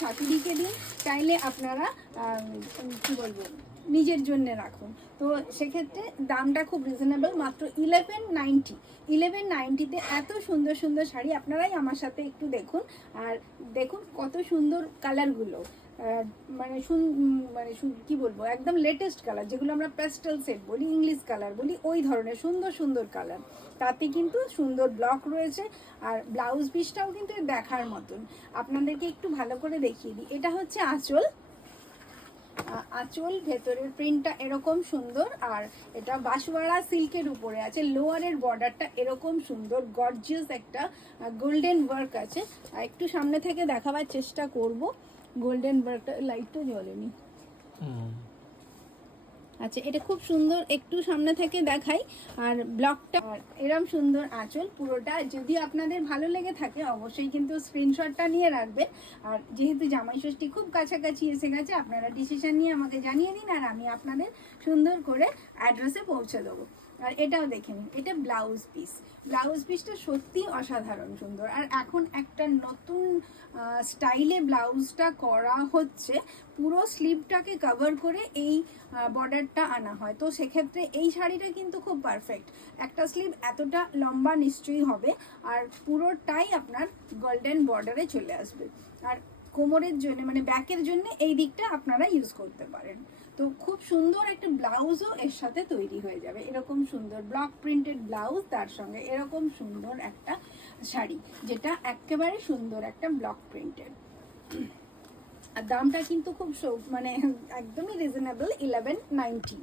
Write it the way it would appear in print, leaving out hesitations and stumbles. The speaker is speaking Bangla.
শাশুড়িকে দিন, চাইলে আপনারা কি বলবো নিজের জন্য রাখুন। তো সেক্ষেত্রে দামটা খুব রিজনেবল, মাত্র 1190। 1190-তে এত সুন্দর সুন্দর শাড়ি। আপনারাই আমার সাথে একটু দেখুন, আর দেখুন কত সুন্দর কালারগুলো, মানে কি বলবো, একদম লেটেস্ট কালার, যেগুলো আমরা প্যাস্টেল সেট বলি, ইংলিশ কালার বলি, ওই ধরনের সুন্দর সুন্দর কালার। তাতে কিন্তু সুন্দর ব্লক রয়েছে, আর ব্লাউজ পিসটাও কিন্তু দেখার মতন। আপনাদেরকে একটু ভালো করে দেখিয়ে দিই। এটা হচ্ছে আঁচল। আঁচল ভেতরের প্রিন্টটা এরকম সুন্দর, আর এটা বাঁশওয়ালা সিল্কের উপরে আছে। লোয়ারের বর্ডারটা এরকম সুন্দর গর্জিয়াস একটা গোল্ডেন ওয়ার্ক আছে। আর একটু সামনে থেকে দেখাবার চেষ্টা করব। গোল্ডেন ওয়ার্কটা, লাইটটা জ্বলেনি। আচ্ছা, এটা খুব সুন্দর, একটু সামনে থেকে দেখাই। আর ব্লকটা এরকম সুন্দর আঁচল পুরোটা। যদি আপনাদের ভালো লেগে থাকে অবশ্যই কিন্তু স্ক্রিনশটটা নিয়ে রাখবেন। আর যেহেতু জামাই ষষ্ঠী খুব কাছাকাছি এসে গেছে, আপনারা ডিসিশন নিয়ে আমাকে জানিয়ে দিন, আর আমি আপনাদের সুন্দর করে অ্যাড্রেসে পৌঁছে দেবো। আর এটাও দেখে নিন, এটা ব্লাউজ পিস। ব্লাউজ পিসটা সত্যি অসাধারণ সুন্দর। আর এখন একটা নতুন স্টাইলে ব্লাউজটা করা হচ্ছে, পুরো স্লিভটাকে কভার করে এই বর্ডারটা আনা হয়। তো সেক্ষেত্রে এই শাড়িটা কিন্তু খুব পারফেক্ট। একটা স্লিভ এতটা লম্বা নিশ্চয়ই হবে, আর পুরোটাই আপনার গোল্ডেন বর্ডারে চলে আসবে। আর কোমরের জন্য, মানে ব্যাকের জন্য এই দিকটা আপনারা ইউজ করতে পারেন। তো খুব সুন্দর একটা ব্লাউজও এর সাথে তৈরি হয়ে যাবে। এরকম সুন্দর ব্লক প্রিন্টেড ব্লাউজ, তার সঙ্গে এরকম সুন্দর একটা শাড়ি, যেটা একেবারে সুন্দর একটা ব্লক প্রিন্টেড। আর দামটা কিন্তু খুব মানে একদমই রিজনেবল, 1190।